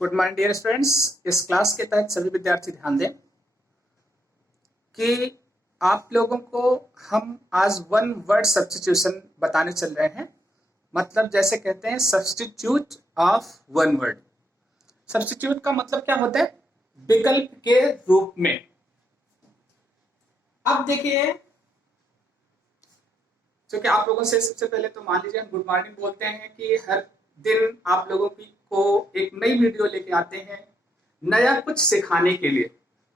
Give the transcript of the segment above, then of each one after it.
Good morning dear students. इस class के तहत सभी विद्यार्थी ध्यान दें कि आप लोगों को हम आज वन वर्ड सब्स्टिट्यूशन बताने चल रहे हैं। मतलब जैसे कहते हैं substitute of one word. Substitute का मतलब क्या होता है? विकल्प के रूप में। अब देखिए, क्योंकि आप लोगों से सबसे पहले तो मान लीजिए हम गुड मॉर्निंग बोलते हैं कि हर दिन आप लोगों को एक नई वीडियो लेके आते हैं नया कुछ सिखाने के लिए।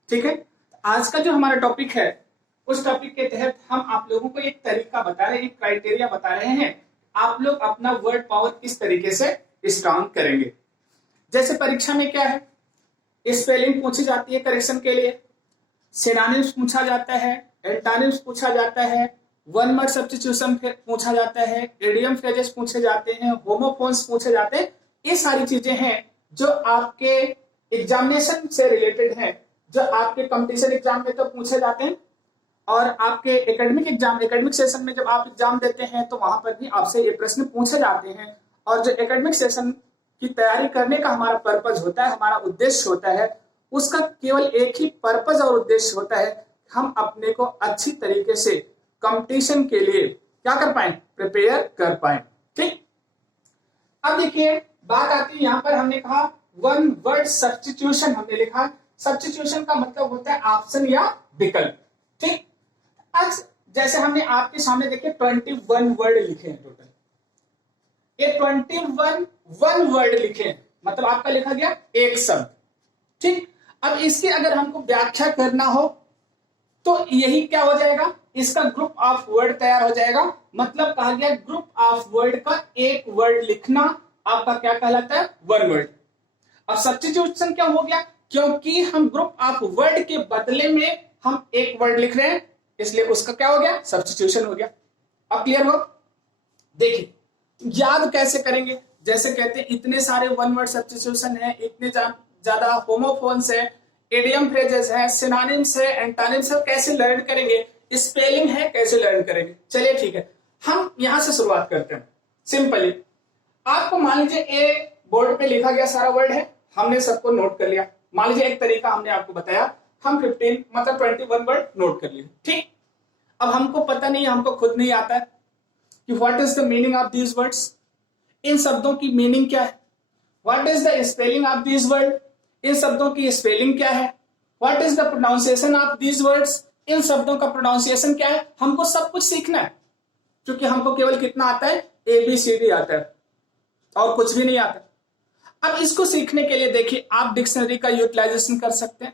ठीक है, आज का जो हमारा टॉपिक है उस टॉपिक के तहत हम आप लोगों को एक तरीका बता रहे हैं, एक क्राइटेरिया बता रहे हैं। आप लोग अपना वर्ड पावर किस तरीके से स्ट्रॉन्ग करेंगे। जैसे परीक्षा में क्या है, स्पेलिंग पूछी जाती है करेक्शन के लिए, सिनोनिम्स पूछा जाता है, एंटोनिम्स पूछा जाता है, वन वर्ड सब्स्टिट्यूशन पूछा जाता है, इडियम फ्रेजेस पूछे जाते हैं, होमोफोन्स पूछे जाते हैं। ये सारी चीजें हैं जो आपके एग्जामिनेशन से रिलेटेड हैं, जो आपके कंपटीशन एग्जाम में तो पूछे जाते हैं और आपके एकेडमिक सेशन में जब आप एग्जाम देते हैं तो वहां पर भी आपसे ये प्रश्न पूछे जाते हैं। और जो एकेडमिक सेशन की तैयारी करने का हमारा पर्पज होता है, हमारा उद्देश्य होता है, उसका केवल एक ही पर्पज और उद्देश्य होता है, हम अपने को अच्छी तरीके से कंपटीशन के लिए क्या कर पाए, प्रिपेयर कर पाए। ठीक, अब देखिए बात आती है, यहां पर हमने कहा वन वर्ड सब्स्टिट्यूशन हमने लिखा। सब्स्टिट्यूशन का मतलब होता है ऑप्शन या विकल्प। ठीक, आज जैसे हमने आपके सामने देखिए 21 वर्ड लिखे हैं टोटल। ये 21 वन वर्ड लिखे हैं, मतलब आपका लिखा गया एक शब्द। ठीक, अब इसकी अगर हमको व्याख्या करना हो तो यही क्या हो जाएगा, इसका ग्रुप ऑफ वर्ड तैयार हो जाएगा। मतलब कहा गया ग्रुप ऑफ वर्ड का एक वर्ड लिखना आपका क्या कहलाता है, वन वर्ड। अब सब्स्टिट्यूशन क्या हो गया, क्योंकि हम ग्रुप ऑफ वर्ड के बदले में हम एक वर्ड लिख रहे हैं, इसलिए उसका क्या हो गया, सब्स्टिट्यूशन हो गया। अब क्लियर हो? देखिए याद कैसे करेंगे, जैसे कहते हैं इतने सारे वन वर्ड सब्स्टिट्यूशन है, इतने ज्यादा होमोफोन्स है, इडियम फ्रेजेस है, सिनोनिम्स है, एंटोनिम्स है, कैसे लर्न करेंगे, स्पेलिंग है, कैसे लर्न करेंगे। चलिए ठीक है, हम यहां से शुरुआत करते हैं। सिंपली आपको मान लीजिए ए बोर्ड पे लिखा गया सारा वर्ड है, हमने सबको नोट कर लिया। मान लीजिए एक तरीका हमने आपको बताया, हम 15 मतलब 21 वर्ड नोट कर लिए। ठीक, अब हमको पता नहीं, हमको खुद नहीं आता है कि what is the meaning of these words, इन शब्दों की मीनिंग क्या है। What is the spelling of these word, इन शब्दों की स्पेलिंग क्या है। What is the pronunciation of these words, इन शब्दों का प्रोनाउंसिएशन क्या है। हमको सब कुछ सीखना है, क्योंकि हमको केवल कितना आता है, ABCD आता है और कुछ भी नहीं आता। अब इसको सीखने के लिए देखिए आप डिक्शनरी का यूटिलाइजेशन कर सकते हैं।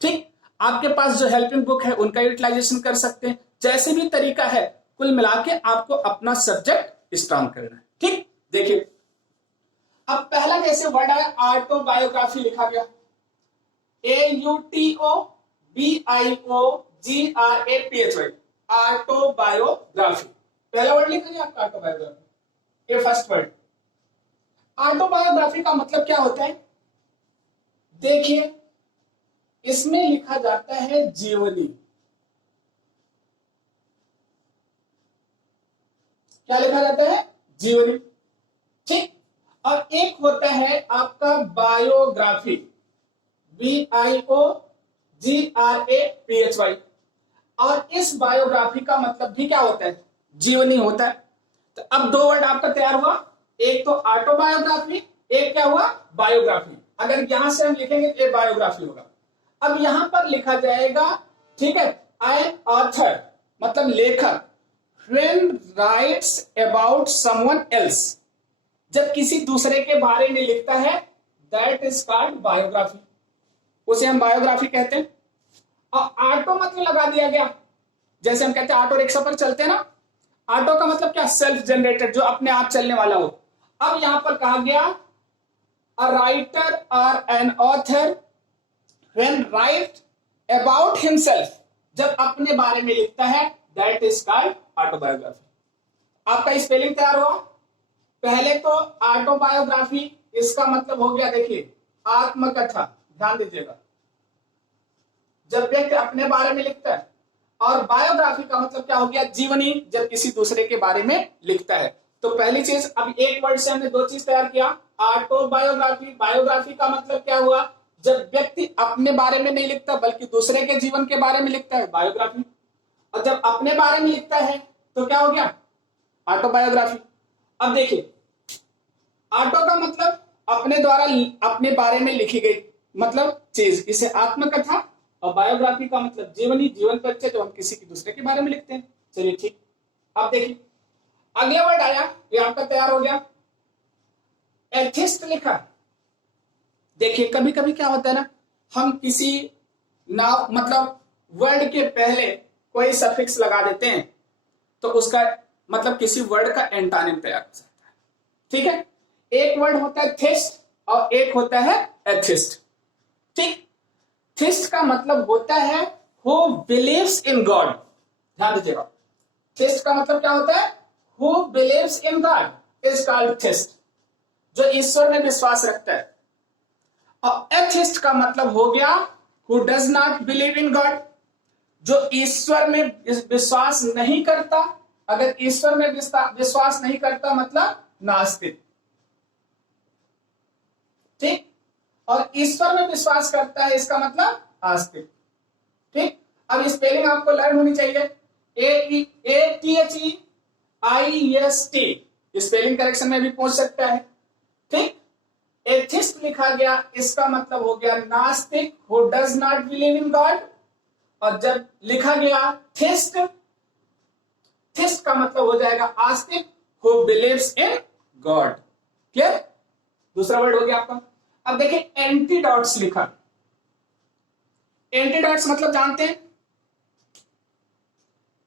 ठीक, आपके पास जो हेल्पिंग बुक है उनका यूटिलाइजेशन कर सकते हैं। जैसे भी तरीका है, कुल मिला के आपको अपना सब्जेक्ट स्ट्रॉन्ग करना है। ठीक, देखिए अब पहला जैसे वर्ड आया ऑटोबायोग्राफी, लिखा गया AUTOBIOGRAPHY, ऑटोबायोग्राफी। पहला वर्ड लिखा गया आपका ऑटोबायोग्राफी, ये फर्स्ट वर्ड। ऑटोबायोग्राफी का मतलब क्या होता है, देखिए इसमें लिखा जाता है जीवनी। क्या लिखा जाता है, जीवनी। ठीक, और एक होता है आपका बायोग्राफी, BIOGRAPHY, और इस बायोग्राफी का मतलब भी क्या होता है, जीवनी होता है। तो अब दो वर्ड आपका तैयार हुआ, एक तो ऑटोबायोग्राफी, एक क्या हुआ, बायोग्राफी। अगर यहां से हम लिखेंगे तो ये बायोग्राफी होगा। अब यहां पर लिखा जाएगा, ठीक है, एन ऑथर मतलब लेखक, when writes about someone else, जब किसी दूसरे के बारे में लिखता है, दैट इज कॉल्ड बायोग्राफी, उसे हम बायोग्राफी कहते हैं। और ऑटो मतलब लगा दिया गया, जैसे हम कहते हैं ऑटो रिक्शा पर चलते हैं ना, ऑटो का मतलब क्या, सेल्फ जनरेटेड, जो अपने आप चलने वाला हो। अब यहां पर कहा गया अ राइटर और an author when right about himself, जब अपने बारे में लिखता है, दैट इज कॉल्ड ऑटोबायोग्राफी। आपका स्पेलिंग तैयार हुआ। पहले तो ऑटोबायोग्राफी, इसका मतलब हो गया देखिए आत्मकथा, ध्यान दीजिएगा, जब व्यक्ति अपने बारे में लिखता है। और बायोग्राफी का मतलब क्या हो गया, जीवनी, जब किसी दूसरे के बारे में लिखता है। तो पहली चीज, अब एक वर्ड से हमने दो चीज तैयार किया, ऑटोबायोग्राफी। बायोग्राफी का मतलब क्या हुआ, जब व्यक्ति अपने बारे में नहीं लिखता बल्कि दूसरे के जीवन के बारे में लिखता है, बायोग्राफी। और जब अपने बारे में लिखता है तो क्या हो गया, ऑटोबायोग्राफी। अब देखिए, ऑटो का मतलब अपने द्वारा अपने बारे में लिखी गई मतलब चीज, इसे आत्मकथा। और बायोग्राफी का मतलब जीवनी, जीवन परिचय, जो हम किसी की दूसरे के बारे में लिखते हैं। चलिए ठीक, अब देखिए अगला वर्ड आया, ये आपका तैयार हो गया, एथिस्ट लिखा। देखिए कभी कभी क्या होता है ना, हम किसी नाम मतलब वर्ड के पहले कोई सफिक्स लगा देते हैं तो उसका मतलब किसी वर्ड का एंटोनिम तैयार हो सकता है। ठीक है, एक वर्ड होता है थिस्ट और एक होता है एथिस्ट। ठीक, थिस्ट का मतलब होता है हु बिलीव्स इन गॉड। ध्यान दीजिएगा, थिस्ट का मतलब क्या होता है, who believes in God is called theist, जो ईश्वर में विश्वास रखता है। और एथिस्ट का मतलब हो गया who does not believe in God, जो ईश्वर में विश्वास नहीं करता। अगर ईश्वर में विश्वास नहीं करता मतलब नास्तिक। ठीक, और ईश्वर में विश्वास करता है इसका मतलब आस्तिक। ठीक, अब स्पेलिंग आपको लर्न होनी चाहिए, ATHEIST, स्पेलिंग करेक्शन में भी पहुंच सकता है। ठीक, एथिस्ट लिखा गया, इसका मतलब हो गया नास्तिक, who does not believe in God. और जब लिखा गया थिस्ट, थिस्ट का मतलब हो जाएगा आस्तिक, who believes in God. Clear, दूसरा वर्ड हो गया आपका। अब देखिए एंटीडॉट्स लिखा। एंटीडॉट्स मतलब जानते हैं,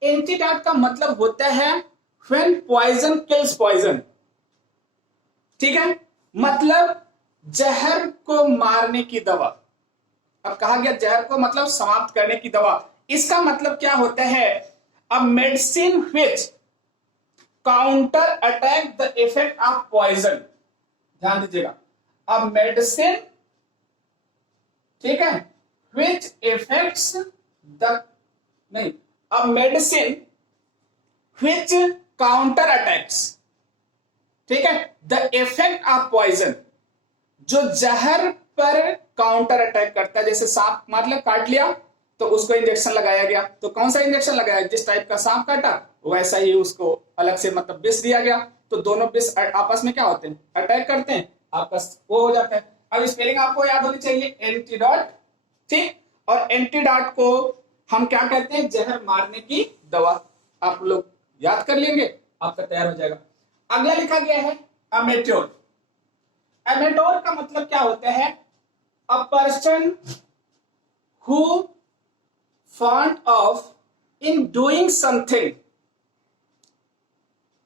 एंटीडॉट का मतलब होता है व्हेन पॉइजन किल्स पॉइजन। ठीक है, मतलब जहर को मारने की दवा। अब कहा गया जहर को मतलब समाप्त करने की दवा, इसका मतलब क्या होता है, a medicine which counter attack the effect of poison. ध्यान दीजिएगा, अ मेडिसिन, ठीक है, व्हिच इफेक्ट्स द, नहीं, अ मेडिसिन व्हिच काउंटर अटैक्स, ठीक है, द इफेक्ट ऑफ पॉइजन, जो जहर पर काउंटर अटैक करता है। जैसे सांप मतलब काट लिया तो उसको इंजेक्शन लगाया गया, तो कौन सा इंजेक्शन लगाया, जिस टाइप का सांप काटा वैसा ही उसको अलग से मतलब विष दिया गया, तो दोनों विष आपस में क्या होते हैं, अटैक करते हैं, आपका वो हो जाता है। अब स्पेलिंग आपको याद होनी चाहिए, एंटीडॉट। ठीक, और एंटीडॉट को हम क्या कहते हैं, जहर मारने की दवा। आप लोग याद कर लेंगे, आपका तैयार हो जाएगा। अगला लिखा गया है अमेट्योर। अमेट्योर का मतलब क्या होता है, a person who fond of in doing something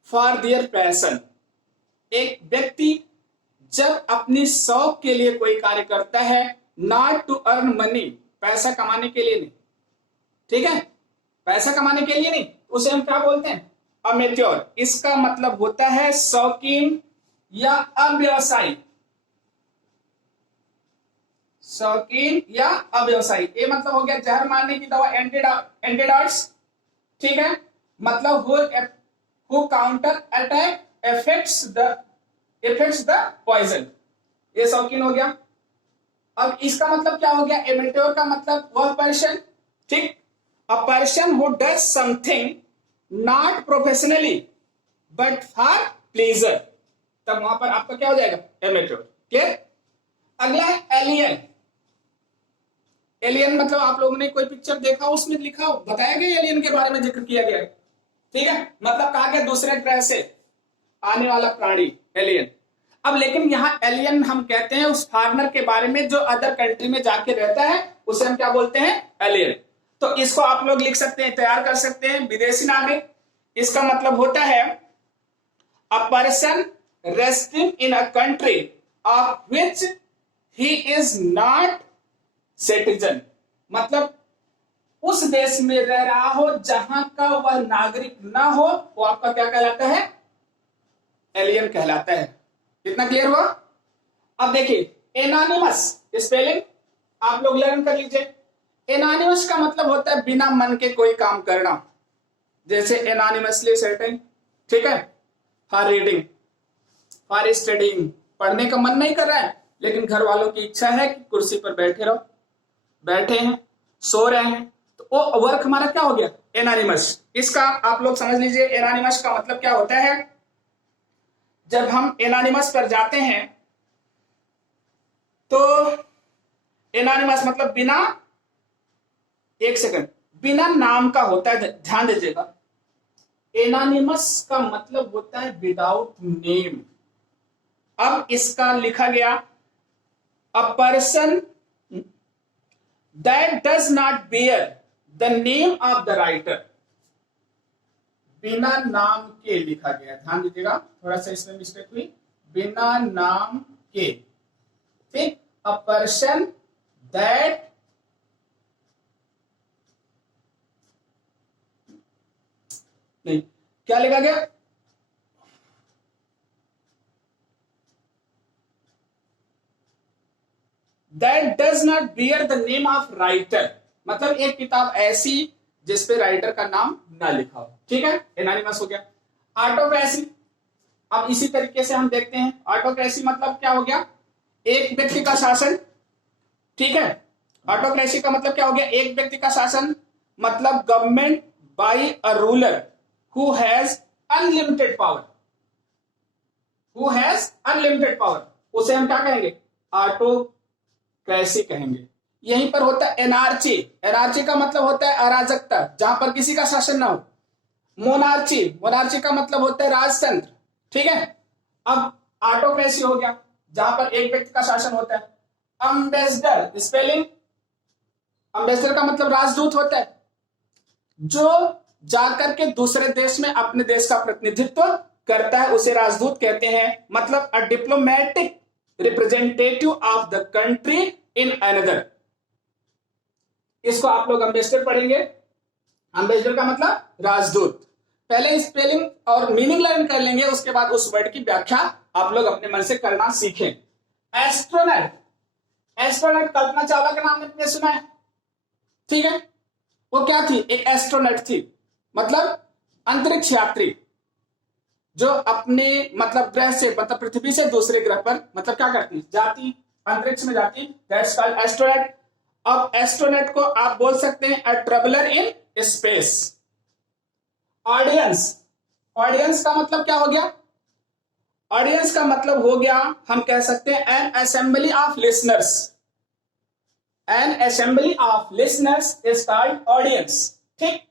for their passion। एक व्यक्ति जब अपनी शौक के लिए कोई कार्य करता है, नॉट टू अर्न मनी, पैसा कमाने के लिए नहीं, ठीक है, पैसा कमाने के लिए नहीं, उसे हम क्या बोलते हैं, अमेच्योर। इसका मतलब होता है शौकीन या अव्यवसायी, शौकीन या अव्यवसायी। ये मतलब हो गया जहर मारने की दवा, एंटीडॉट्स। ठीक है, मतलब who counter attack effects the poison, ये शौकीन हो गया। अब इसका मतलब क्या हो गया, एमेट्योर का मतलब वह पर्सन, ठीक, a person who does something not professionally but for pleasure, तब वहां पर आपका क्या हो जाएगा, एमेट्योर। क्लियर। अगला है एलियन। एलियन मतलब आप लोगों ने कोई पिक्चर देखा, उसमें लिखा बताया गया एलियन के बारे में जिक्र किया गया है, ठीक है, मतलब कहा गया दूसरे ग्रह से आने वाला प्राणी, एलियन। अब लेकिन यहाँ एलियन हम कहते हैं उस फॉरेनर के बारे में जो अदर कंट्री में जाके रहता है, उसे हम क्या बोलते हैं, एलियन। तो इसको आप लोग लिख सकते हैं, तैयार कर सकते हैं, विदेशी नागरिक। इसका मतलब होता है a person residing in a country of which he is not citizen, मतलब उस देश में रह रहा हो जहां का वह नागरिक ना हो, वो आपका क्या कहलाता है, एलियन कहलाता है। कितना क्लियर हुआ। अब देखिए एनोनिमस, स्पेलिंग आप लोग लर्न कर लीजिए। एनोनिमस का मतलब होता है बिना मन के कोई काम करना, जैसे एनोनिमसली सर्टेन, ठीक है, फॉर रीडिंग, फॉर स्टडिंग, पढ़ने का मन नहीं कर रहा है लेकिन घर वालों की इच्छा है कि कुर्सी पर बैठे रहो, बैठे हैं, सो रहे हैं, तो वो वर्क हमारा क्या हो गया, एनानिमस। इसका आप लोग समझ लीजिए एनानिमस का मतलब क्या होता है। जब हम एनानिमस पर जाते हैं तो एनानिमस मतलब बिना, एक सेकंड, बिना नाम का होता है, ध्यान दीजिएगा। एनानिमस का मतलब होता है विदाउट नेम। अब इसका लिखा गया a person that does not bear the name of the writer, बिना नाम के लिखा गया, ध्यान दीजिएगा, थोड़ा सा इसमें मिस्टेक हुई, बिना नाम के, ठीक। अ पर्सन दैट नहीं, क्या लिखा गया, that does not bear the name of writer, मतलब एक किताब ऐसी जिसपे राइटर का नाम ना लिखा हो, ठीक है, एनानिमस हो गया। ऑटोक्रेसी, अब इसी तरीके से हम देखते हैं, ऑटोक्रेसी मतलब क्या हो गया, एक व्यक्ति का शासन, ठीक है। ऑटोक्रेसी का मतलब क्या हो गया, एक व्यक्ति का शासन, मतलब government by a ruler who has unlimited power, who has unlimited power, उसे हम क्या कहेंगे, ऑटोक्रेसी कहेंगे। यहीं पर होता है एनार्ची, एनार्ची का मतलब होता है अराजकता, जहां पर किसी का शासन ना हो। मोनार्ची, मोनार्ची का मतलब होता है राजतंत्र, ठीक है। अब ऑटोक्रेसी हो गया जहां पर एक व्यक्ति का शासन होता है। अम्बेसडर, स्पेलिंग, अम्बेसडर का मतलब राजदूत होता है, जो जाकर के दूसरे देश में अपने देश का प्रतिनिधित्व करता है, उसे राजदूत कहते हैं। मतलब अ diplomatic representative of the country in another, इसको आप लोग अम्बेसडर पढ़ेंगे। अम्बेसडर का मतलब राजदूत। पहले स्पेलिंग और मीनिंग लर्न कर लेंगे, उसके बाद उस वर्ड की व्याख्या आप लोग अपने मन से करना सीखें। एस्ट्रोनॉट, एस्ट्रोनॉट कल्पना चावला का नाम आपने सुना है, ठीक है। वो क्या थी, एक एस्ट्रोनॉट थी, मतलब अंतरिक्ष यात्री, जो अपने मतलब ग्रह से, मतलब पृथ्वी से दूसरे ग्रह पर मतलब क्या करती, जाती, अंतरिक्ष में जाती, दैट्स कॉल्ड एस्ट्रोनॉट। अब एस्ट्रोनॉट को आप बोल सकते हैं a traveller in space. Audience, audience का मतलब क्या हो गया, ऑडियंस का मतलब हो गया, हम कह सकते हैं N assembly of listeners, N assembly of listeners is called audience, ठीक,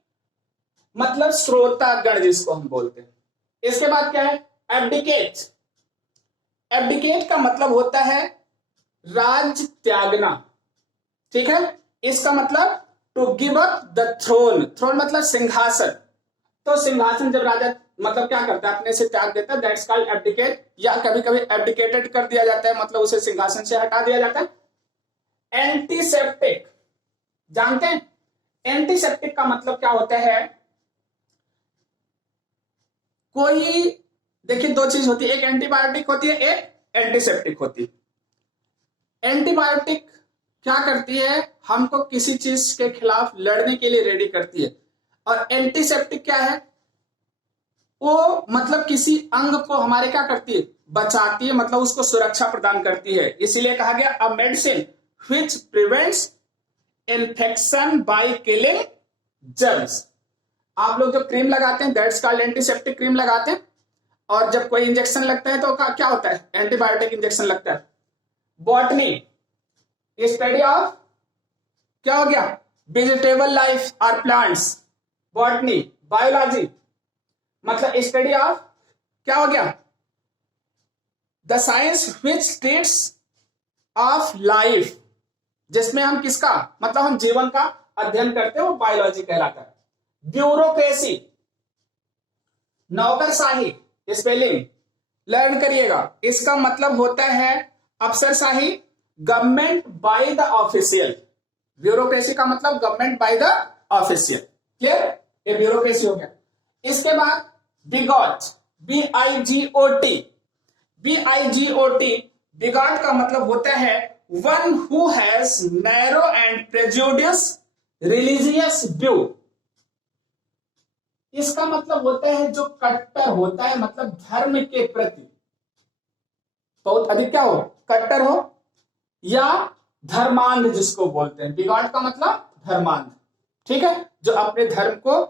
मतलब श्रोतागण जिसको हम बोलते हैं। इसके बाद क्या है, एब्डिकेट, एब्डिकेट का मतलब होता है राज त्यागना, ठीक है। इसका मतलब to give up the throne, throne मतलब सिंहासन, तो सिंहासन जब राजा मतलब क्या करता है, अपने से त्याग देता है, दैट्स कॉल्ड एब्डिकेट, या कभी कभी एब्डिकेटेड कर दिया जाता है, मतलब उसे सिंहासन से हटा दिया जाता है। एंटीसेप्टिक, जानते हैं एंटीसेप्टिक का मतलब क्या होता है, कोई, देखिए दो चीज होती है, एक एंटीबायोटिक होती है, एक एंटीसेप्टिक होती है। एंटीबायोटिक क्या करती है, हमको किसी चीज के खिलाफ लड़ने के लिए रेडी करती है, और एंटीसेप्टिक क्या है, वो मतलब किसी अंग को हमारे क्या करती है, बचाती है, मतलब उसको सुरक्षा प्रदान करती है। इसीलिए कहा गया अ medicine which prevents infection by killing germs. आप लोग जो क्रीम लगाते हैं दैट्स कॉल्ड एंटीसेप्टिक क्रीम लगाते हैं, और जब कोई इंजेक्शन लगता है तो क्या होता है, एंटीबायोटिक इंजेक्शन लगता है। बॉटनी, स्टडी ऑफ क्या हो गया, वेजिटेबल लाइफ और प्लांट्स। बॉटनी, बायोलॉजी मतलब स्टडी ऑफ क्या हो गया, the science which treats of life, जिसमें हम किसका मतलब हम जीवन का अध्ययन करते हैं, वो बायोलॉजी कहलाता है। ब्यूरोक्रेसी, नौकरशाही, स्पेलिंग लर्न करिएगा, इसका मतलब होता है अफसरशाही, government by the official. Bureaucracy का मतलब government by the official, clear, ये ब्यूरोक्रेसी हो गया। इसके बाद बिगॉट, BIGOT, BIGOT, बिगॉट का मतलब होता है one who has narrow and prejudice religious view, इसका मतलब होता है जो कट्टर होता है, मतलब धर्म के प्रति बहुत अधिक क्या हो, कट्टर हो, या धर्मांध जिसको बोलते हैं। बिगॉट का मतलब धर्मांध, ठीक है, जो अपने धर्म को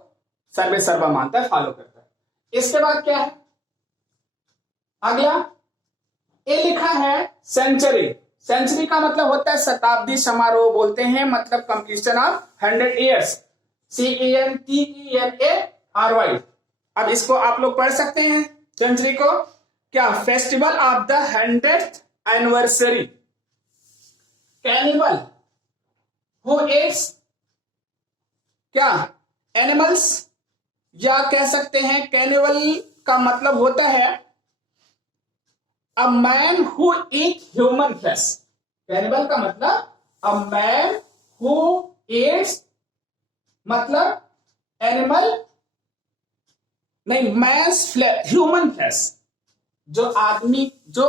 सर्वे सर्वा मानता है, फॉलो करता है। इसके बाद क्या है अगला, ये लिखा है सेंचुरी। सेंचुरी का मतलब होता है शताब्दी समारोह बोलते हैं, मतलब कंप्लीशन ऑफ 100 ईयर्स, CENTENARY। अब इसको आप लोग पढ़ सकते हैं सेंचुरी को, क्या, festival of the 100th anniversary. Cannibal who eats क्या, एनिमल्स, या कह सकते हैं कैनिबल का मतलब होता है a man who eat human flesh. Cannibal का मतलब अ मैन हु ईट्स, मतलब एनिमल नहीं, मैंस फ्लैश, ह्यूमन फ्लैश, जो आदमी जो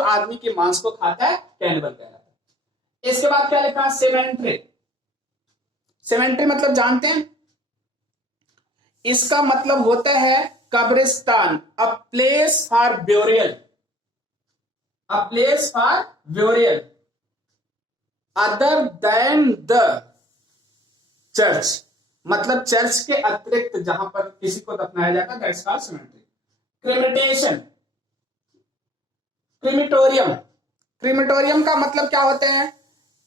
आदमी के मांस को खाता है कैनिबल कहलाता है। इसके बाद क्या लिखा, सेमेंट्री। सेमेंट्री मतलब जानते हैं, इसका मतलब होता है कब्रिस्तान, अ place for burial, a place for burial other than the church, मतलब चर्च के अतिरिक्त जहां पर किसी को दफनाया जाता है, दैट्स कॉल्ड सेमेंट्री। क्रिमिटेशन, क्रिमिटोरियम। क्रिमिटोरियम का मतलब क्या होते हैं,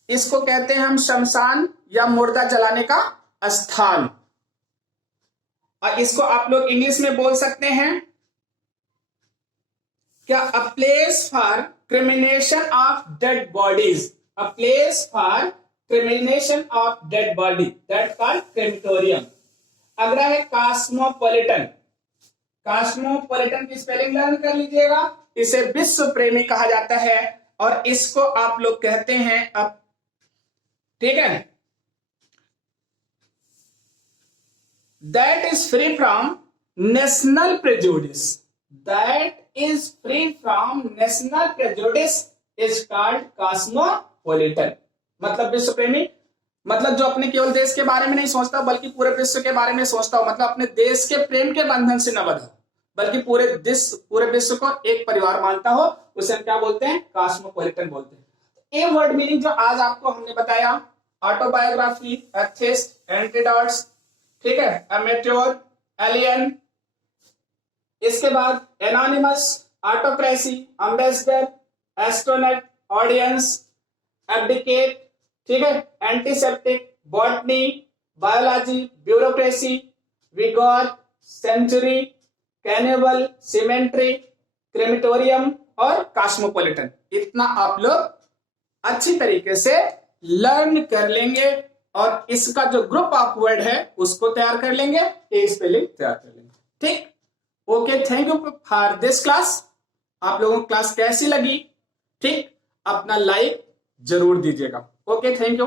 इसको कहते हैं हम शमशान या मुर्दा जलाने का स्थान, और इसको आप लोग इंग्लिश में बोल सकते हैं क्या, a place for cremation of dead bodies, a place for cremation of dead body, that called crematorium. अगला है कॉस्मोपॉलिटन। कॉस्मोपॉलिटन की स्पेलिंग लर्न कर लीजिएगा, इसे विश्व प्रेमी कहा जाता है, और इसको आप लोग कहते हैं अब, ठीक है, that is free from national prejudice, that is free from national prejudice is called cosmopolitan. मतलब विश्व प्रेमी, मतलब जो अपने केवल देश के बारे में नहीं सोचता बल्कि पूरे विश्व के बारे में सोचता हो, मतलब अपने देश के प्रेम के बंधन से न बंधा बल्कि पूरे विश्व को एक परिवार मानता हो, उसे हम क्या बोलते हैं, कॉस्मोपॉलिटन बोलते हैं। ए वर्ड मीनिंग जो आज आपको हमने बताया, ऑटोबायोग्राफी, एथिस्ट, एंटीडॉट्स, ठीक है, अमेट्योर, एलियन, इसके बाद anonymous, autocracy, ambassador, astronaut, audience, abdicate, ठीक है, antiseptic, botany, biology, bureaucracy, vigour, century, cannibal, cemetery, crematorium और कॉस्मोपॉलिटन। इतना आप लोग अच्छी तरीके से लर्न कर लेंगे, और इसका जो ग्रुप ऑफ वर्ड है उसको तैयार कर लेंगे, ए स्पेलिंग तैयार कर लेंगे, ठीक। Okay, thank you for this class. आप लोगों को क्लास कैसी लगी, ठीक, अपना लाइक जरूर दीजिएगा। Okay, thank you.